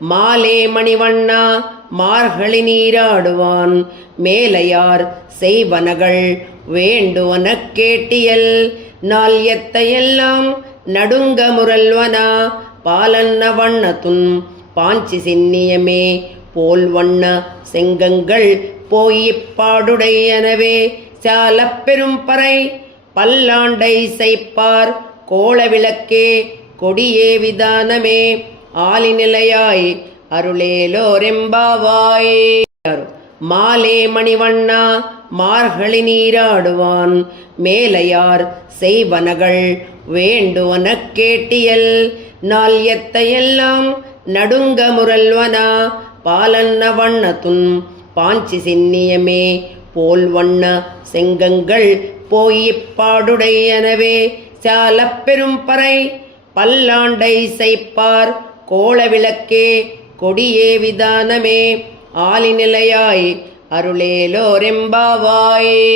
மாலே மணிவண்ணா மார்கழி நீராடுவான் மேலையார் செய்வனகள் வேண்டுவனக் கேட்டியல் நாள் எத்தையெல்லாம் நடுங்க முரல்வனா பாலன்ன வண்ணத்துன் பாஞ்சி சின்னியமே போல் வண்ண செங்கங்கள் போயிப்பாடுடையனவே சாலப் பெரும் பறை பல்லாண்டை செய்ப்பார் கோள விளக்கே கொடியே விதானமே ஆலிநிலையாய் அருளேலோரெம்பாவாய். மாலே மணிவண்ணா மார்கழி நீராடுவான் மேலையார் செய்வனகள் வேண்டுவனக் கேட்டியல் நாள் எத்தையெல்லாம் நடுங்க முரல்வனா பாலன்ன வண்ணத்துன் பாஞ்சி சின்னியமே போல் வண்ண செங்கங்கள் போயிப்பாடுடையனவே சாலப் பெரும் பறை பல்லாண்டை செய்ப்பார் கோள விளக்கே கொடியே விதானமே ஆலிநிலையாய் அருளேலோரெம்பாவாய்.